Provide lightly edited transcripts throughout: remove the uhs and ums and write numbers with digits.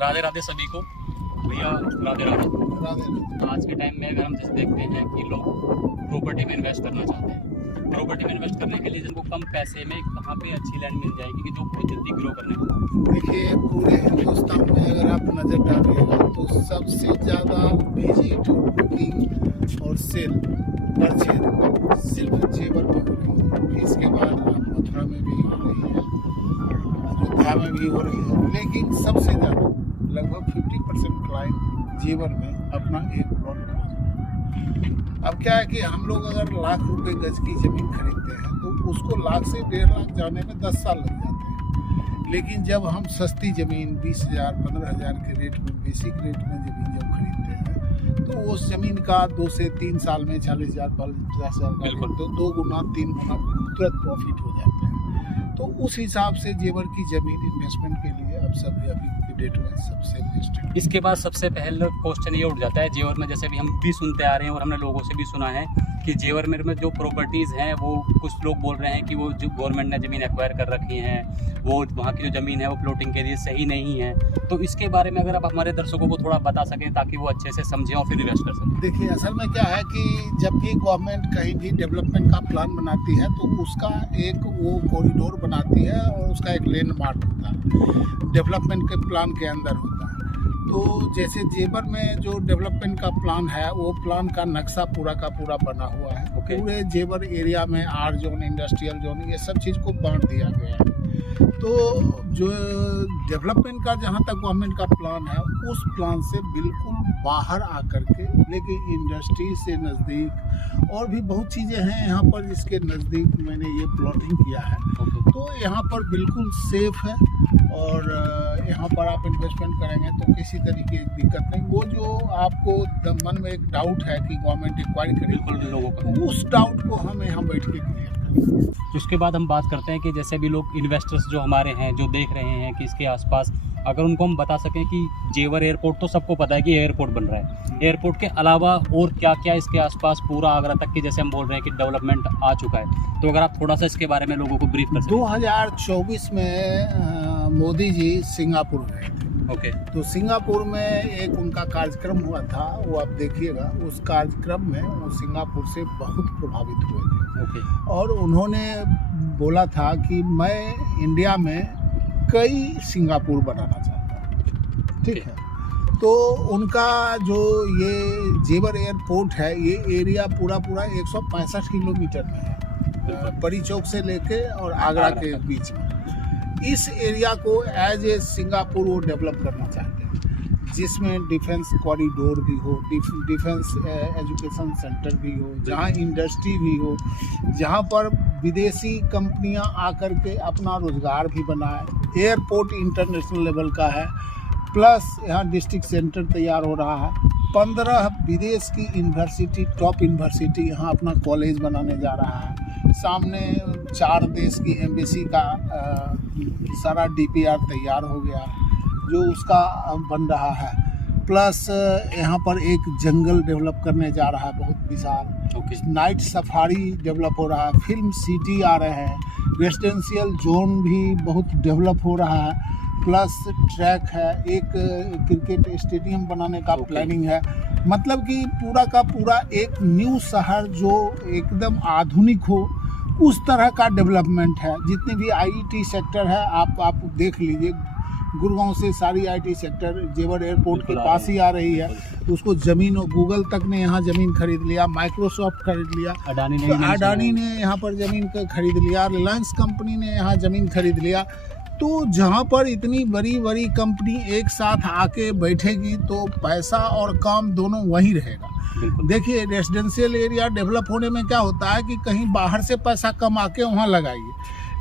राधे राधे सभी को। भैया राधे राधे। आज के टाइम में अगर हम जैसे देखते हैं कि लोग प्रॉपर्टी में इन्वेस्ट करना चाहते हैं, प्रॉपर्टी में इन्वेस्ट करने के लिए जिनको कम पैसे में कहाँ पे अच्छी लैंड मिल जाएगी कि जो बहुत जल्दी ग्रो करने को। देखिए, पूरे हिंदुस्तान में अगर आप नज़र डालिएगा तो सबसे ज़्यादा विजिट और बुकिंग और सेल परचेज सिर्फ जेवर में हो रही है। इसके बाद आप मथुरा में भी हो रही है, अयोध्या में भी हो रही है, लेकिन सबसे ज़्यादा लगभग 50% क्लाइंट जेवर में अपना एक प्लॉट खरीदते हैं। अब क्या है कि हम लोग अगर लाख रुपए गज की ज़मीन खरीदते हैं तो उसको लाख से 1.5 लाख जाने में 10 साल लग जाते हैं। लेकिन जब हम सस्ती ज़मीन 20,000 15,000 के रेट में, बेसिक रेट में ज़मीन जब खरीदते हैं तो उस ज़मीन का 2 से 3 साल में 40,000 50,000 का तो 2 गुना 3 गुना तुरंत प्रॉफिट हो जाता है। तो उस हिसाब से जेवर की ज़मीन इन्वेस्टमेंट के लिए अब सभी अभी के डेट में सबसे बेस्ट है। इसके बाद सबसे पहले क्वेश्चन ये उठ जाता है जेवर में, जैसे भी हम भी सुनते आ रहे हैं और हमने लोगों से भी सुना है कि जेवर में जो प्रॉपर्टीज़ हैं वो कुछ लोग बोल रहे हैं कि वो जो गवर्नमेंट ने ज़मीन एक्वायर कर रखी हैं वो वहाँ की जो ज़मीन है वो प्लॉटिंग के लिए सही नहीं है। तो इसके बारे में अगर आप हमारे दर्शकों को थोड़ा बता सकें ताकि वो अच्छे से समझें और फिर इन्वेस्ट कर सकें। देखिए, असल में क्या है कि जब भी गवर्नमेंट कहीं भी डेवलपमेंट का प्लान बनाती है तो उसका एक वो कॉरिडोर बनाती है और उसका एक लैंडमार्क होता है, डेवलपमेंट के प्लान के अंदर होता है। तो जैसे जेवर में जो डेवलपमेंट का प्लान है वो प्लान का नक्शा पूरा का पूरा बना हुआ है। पूरे जेवर एरिया में आर जोन, इंडस्ट्रियल जोन, ये सब चीज़ को बांट दिया गया है। तो जो डेवलपमेंट का जहाँ तक गवर्नमेंट का प्लान है उस प्लान से बिल्कुल बाहर आकर के, लेकिन इंडस्ट्री से नज़दीक और भी बहुत चीज़ें हैं यहाँ पर जिसके नज़दीक मैंने ये प्लॉटिंग किया है। तो यहाँ पर बिल्कुल सेफ है और यहाँ पर आप इन्वेस्टमेंट करेंगे तो किसी तरीके की दिक्कत नहीं। वो जो आपको मन में एक डाउट है कि गवर्नमेंट इंक्वायरी करे, बिल्कुल लोगों का उस डाउट को हम यहाँ बैठ के क्लियर करेंगे। उसके बाद हम बात करते हैं कि जैसे भी लोग इन्वेस्टर्स जो हमारे हैं जो देख रहे हैं कि इसके आसपास अगर उनको हम बता सकें कि जेवर एयरपोर्ट तो सबको पता है कि एयरपोर्ट बन रहा है, एयरपोर्ट के अलावा और क्या क्या इसके आसपास पूरा आगरा तक की जैसे हम बोल रहे हैं कि डेवलपमेंट आ चुका है, तो अगर आप थोड़ा सा इसके बारे में लोगों को ब्रीफ कर सकें। 2024 में मोदी जी सिंगापुर गए थे। ओके। तो सिंगापुर में एक उनका कार्यक्रम हुआ था, वो आप देखिएगा। उस कार्यक्रम में वो सिंगापुर से बहुत प्रभावित हुए थे। ओके। और उन्होंने बोला था कि मैं इंडिया में कई सिंगापुर बनाना चाहता हूँ। ठीक है। तो उनका जो ये जेवर एयरपोर्ट है ये एरिया पूरा 165 किलोमीटर में है, परी चौक से लेके और आगरा के बीच में। इस एरिया को एज ए सिंगापुर वो डेवलप करना चाहते हैं, जिसमें डिफेंस कॉरिडोर भी हो, डिफेंस एजुकेशन सेंटर भी हो, जहां इंडस्ट्री भी हो, जहां पर विदेशी कंपनियां आकर के अपना रोजगार भी बनाए। एयरपोर्ट इंटरनेशनल लेवल का है, प्लस यहाँ डिस्ट्रिक्ट सेंटर तैयार हो रहा है। 15 विदेश की यूनिवर्सिटी, टॉप यूनिवर्सिटी यहाँ अपना कॉलेज बनाने जा रहा है। सामने 4 देश की एम्बेसी का सारा DPR तैयार हो गया जो उसका बन रहा है। प्लस यहाँ पर एक जंगल डेवलप करने जा रहा है बहुत विशाल। नाइट सफारी डेवलप हो रहा है, फिल्म सिटी आ रहे हैं, रेजिडेंशियल जोन भी बहुत डेवलप हो रहा है। प्लस ट्रैक है, एक क्रिकेट स्टेडियम बनाने का प्लानिंग है। मतलब कि पूरा का पूरा एक न्यू शहर जो एकदम आधुनिक हो उस तरह का डेवलपमेंट है। जितनी भी IT सेक्टर है आप देख लीजिए, गुड़गांव से सारी IT सेक्टर जेवर एयरपोर्ट के पास ही आ रही है। उसको ज़मीन, और गूगल तक ने यहाँ ज़मीन खरीद लिया, माइक्रोसॉफ्ट खरीद लिया, अडानी ने यहाँ पर ज़मीन खरीद लिया, रिलायंस कंपनी ने यहाँ ज़मीन खरीद लिया। तो जहाँ पर इतनी बड़ी बड़ी कंपनी एक साथ आके बैठेगी तो पैसा और काम दोनों वहीं रहेगा। देखिए, रेजिडेंशियल एरिया डेवलप होने में क्या होता है कि कहीं बाहर से पैसा कमा के वहाँ लगाइए,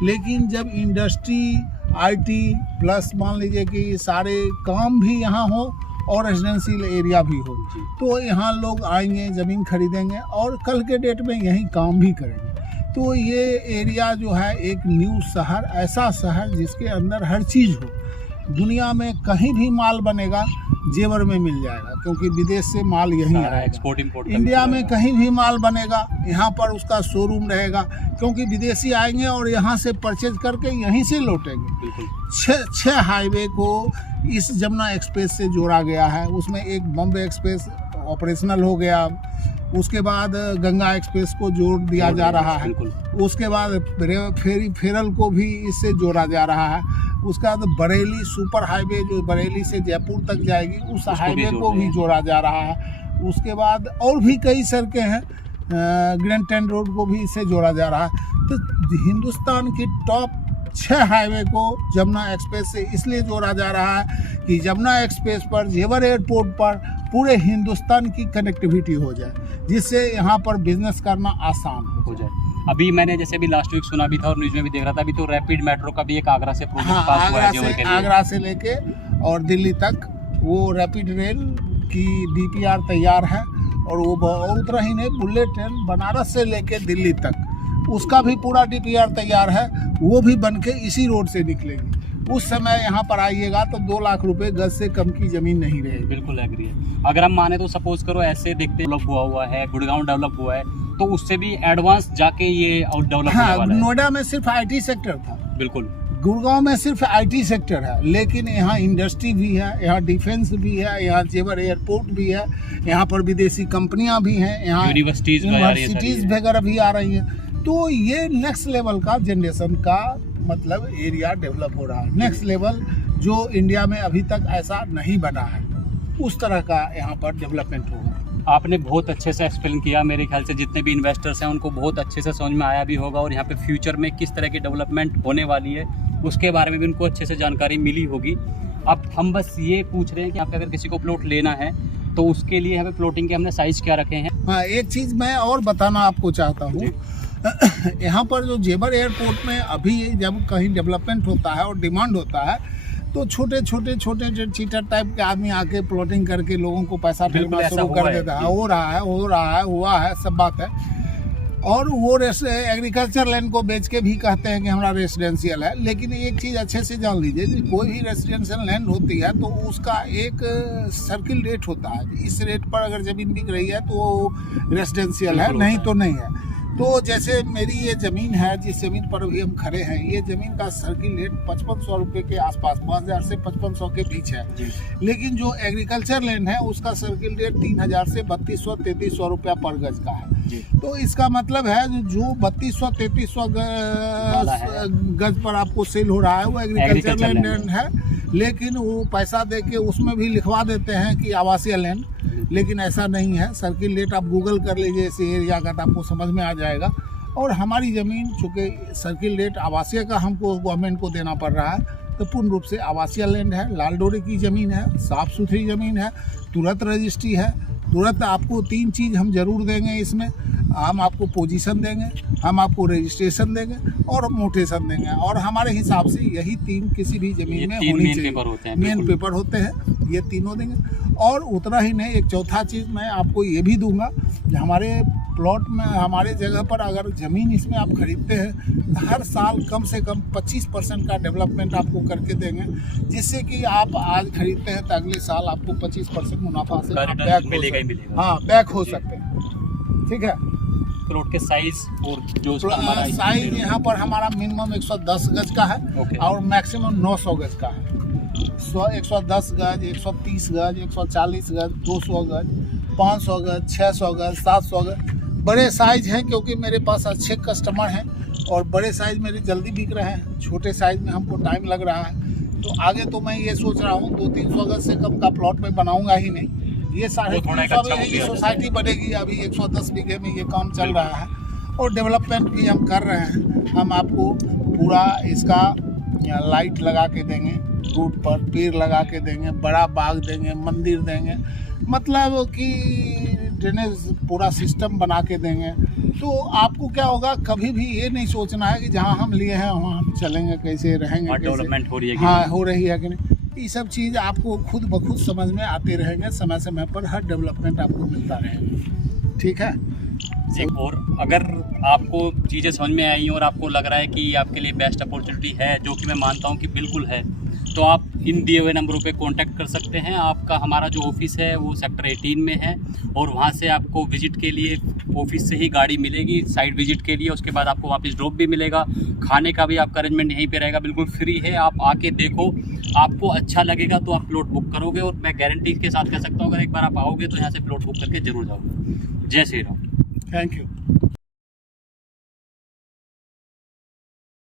लेकिन जब इंडस्ट्री, IT प्लस मान लीजिए कि सारे काम भी यहाँ हो और रेजिडेंशियल एरिया भी हो, तो यहाँ लोग आएंगे, ज़मीन खरीदेंगे और कल के डेट में यहीं काम भी करेंगे। तो ये एरिया जो है एक न्यू शहर, ऐसा शहर जिसके अंदर हर चीज़ हो, दुनिया में कहीं भी माल बनेगा जेवर में मिल जाएगा, क्योंकि विदेश से माल यहीं आएगा। एक्सपोर्ट इंपोर्ट इंडिया में कहीं भी माल बनेगा, यहाँ पर उसका शोरूम रहेगा, क्योंकि विदेशी आएंगे और यहाँ से परचेज करके यहीं से लौटेंगे। बिल्कुल। छः हाईवे को इस जमुना एक्सप्रेस से जोड़ा गया है। उसमें एक बॉम्बे एक्सप्रेस ऑपरेशनल हो गया, उसके बाद गंगा एक्सप्रेस को जोड़ दिया जा रहा है, उसके बाद फेरल को भी इससे जोड़ा जा रहा है, उसके बाद बरेली सुपर हाईवे जो बरेली से जयपुर तक जाएगी उस हाईवे को भी जोड़ा जा रहा है। उसके बाद और भी कई सड़कें हैं, ग्रैंड ट्रंक रोड को भी इससे जोड़ा जा रहा है। तो हिंदुस्तान की टॉप 6 हाईवे को जमुना एक्सप्रेस से इसलिए जोड़ा जा रहा है कि जमुना एक्सप्रेस पर जेवर एयरपोर्ट पर पूरे हिंदुस्तान की कनेक्टिविटी हो जाए, जिससे यहाँ पर बिजनेस करना आसान हो जाए। अभी मैंने जैसे भी लास्ट वीक सुना भी था और न्यूज़ में भी देख रहा था, अभी तो रैपिड मेट्रो का भी एक आगरा से प्रोजेक्ट पास हुआ है जेवर के लिए। आगरा से लेके और दिल्ली तक वो रैपिड रेल की DPR तैयार है, और वो उतना ही नहीं, बुलेट ट्रेन बनारस से लेके दिल्ली तक उसका भी पूरा DPR तैयार है, वो भी बन के इसी रोड से निकलेगी। उस समय यहाँ पर आइएगा तो 2 लाख रुपए गज से कम की जमीन नहीं रहेगी। बिल्कुल एग्री है। अगर हम माने तो सपोज करो ऐसे देखते डेवलप हुआ है, गुड़गांव डेवलप हुआ है, तो उससे भी एडवांस जाके ये और डेवलप होने वाला है। नोएडा में सिर्फ IT सेक्टर था, बिल्कुल। गुड़गांव में सिर्फ IT सेक्टर है, लेकिन यहाँ इंडस्ट्री भी है, यहाँ डिफेंस भी है, यहाँ जेवर एयरपोर्ट भी है, यहाँ पर विदेशी कंपनियां भी हैं, यहाँ यूनिवर्सिटीज वगैरह भी आ रही हैं। तो ये नेक्स्ट लेवल का जनरेशन का मतलब एरिया डेवलप हो रहा है, नेक्स्ट लेवल जो इंडिया में अभी तक ऐसा नहीं बना है, उस तरह का यहाँ पर डेवलपमेंट होगा। आपने बहुत अच्छे से एक्सप्लेन किया, मेरे ख्याल से जितने भी इन्वेस्टर्स हैं उनको बहुत अच्छे से समझ में आया भी होगा, और यहाँ पे फ्यूचर में किस तरह की डेवलपमेंट होने वाली है उसके बारे में भी उनको अच्छे से जानकारी मिली होगी। अब हम बस ये पूछ रहे हैं कि यहाँ पे अगर किसी को प्लॉट लेना है तो उसके लिए यहाँ पे प्लॉटिंग के हमने साइज क्या रखे हैं। हाँ, एक चीज़ मैं और बताना आपको चाहता हूँ, यहाँ पर जो जेवर एयरपोर्ट में अभी जब कहीं डेवलपमेंट होता है और डिमांड होता है तो छोटे चीटर टाइप के आदमी आके प्लॉटिंग करके लोगों को पैसा फेंकना शुरू कर देता है। हो रहा है, हुआ है, सब बात है। और वो एग्रीकल्चर लैंड को बेच के भी कहते हैं कि हमारा रेसिडेंशियल है, लेकिन एक चीज़ अच्छे से जान लीजिए कि कोई भी रेसिडेंशियल लैंड होती है तो उसका एक सर्किल रेट होता है। इस रेट पर अगर ज़मीन बिक रही है तो वो रेसिडेंशियल है, नहीं तो नहीं है। तो जैसे मेरी ये ज़मीन है, जिस ज़मीन पर अभी हम खड़े हैं, ये ज़मीन का सर्किल रेट 5500 रुपये के आसपास, 5000 से 5500 के बीच है। लेकिन जो एग्रीकल्चर लैंड है उसका सर्किल रेट 3000 से 3200-3300 रुपया पर गज का है। तो इसका मतलब है जो 3200-3300 गज पर आपको सेल हो रहा है वो एग्रीकल्चर लैंड है, लेकिन वो पैसा दे के उसमें भी लिखवा देते हैं कि आवासीय लैंड, लेकिन ऐसा नहीं है। सर्किल रेट आप गूगल कर लीजिए इस एरिया का तो आपको समझ में आ जाएगा। और हमारी ज़मीन चूँकि सर्किल रेट आवासीय का हमको गवर्नमेंट को देना पड़ रहा है, तो पूर्ण रूप से आवासीय लैंड है, लाल डोरे की ज़मीन है, साफ़ सुथरी ज़मीन है, तुरंत रजिस्ट्री है। तुरंत आपको 3 चीज़ हम ज़रूर देंगे इसमें, हम आपको पोजीशन देंगे, हम आपको रजिस्ट्रेशन देंगे और मोटेशन देंगे, और हमारे हिसाब से यही 3 किसी भी ज़मीन में होनी चाहिए। मेन पेपर होते हैं, ये तीनों देंगे। और उतना ही नहीं, एक चौथा चीज़ मैं आपको ये भी दूंगा कि हमारे प्लॉट में, हमारे जगह पर अगर ज़मीन इसमें आप खरीदते हैं, हर साल कम से कम 25% का डेवलपमेंट आपको करके देंगे, जिससे कि आप आज खरीदते हैं तो अगले साल आपको 25% मुनाफा से बैक हो सकते हैं। ठीक है। प्लॉट के साइज और जो साइज यहाँ पर हमारा मिनिमम 110 गज का है और मैक्सिमम 900 गज का है। 110 गज, 130 गज, 140 गज, 200 गज, 500 गज, 600 गज, 700 गज बड़े साइज हैं, क्योंकि मेरे पास अच्छे कस्टमर हैं और बड़े साइज मेरे जल्दी बिक रहे हैं। छोटे साइज में हमको टाइम लग रहा है, तो आगे तो मैं ये सोच रहा हूँ 200-300 गज से कम का प्लॉट में बनाऊंगा ही नहीं। ये 350 में ये सोसाइटी बनेगी। अभी 110 बीघे में ये काम चल रहा है और डेवलपमेंट भी हम कर रहे हैं। हम आपको पूरा इसका लाइट लगा के देंगे, रोड पर पेड़ लगा के देंगे, बड़ा बाग देंगे, मंदिर देंगे, मतलब कि ड्रेनेज पूरा सिस्टम बना के देंगे। तो आपको क्या होगा, कभी भी ये नहीं सोचना है कि जहाँ हम लिए हैं वहाँ हम चलेंगे कैसे, रहेंगे, डेवलपमेंट हो रही है, हाँ हो रही है कि नहीं। ये सब चीज़ आपको खुद ब खुद समझ में आते रहेंगे, समय समय पर हर डेवलपमेंट आपको मिलता रहेगा। ठीक है। और अगर आपको चीज़ें समझ में आई और आपको लग रहा है कि आपके लिए बेस्ट अपॉर्चुनिटी है, जो कि मैं मानता हूँ कि बिल्कुल है, तो आप इन दिए हुए नंबरों पे कांटेक्ट कर सकते हैं। आपका हमारा जो ऑफिस है वो सेक्टर 18 में है और वहाँ से आपको विजिट के लिए ऑफिस से ही गाड़ी मिलेगी साइट विजिट के लिए। उसके बाद आपको वापस ड्रॉप भी मिलेगा, खाने का भी आपका अरेंजमेंट यहीं पे रहेगा, बिल्कुल फ्री है। आप आके देखो, आपको अच्छा लगेगा तो आप प्लॉट बुक करोगे और मैं गारंटी के साथ कह सकता हूँ अगर एक बार आप आओगे तो यहाँ से प्लॉट बुक करके जरूर जाओगे। जय श्री राम। Thank you.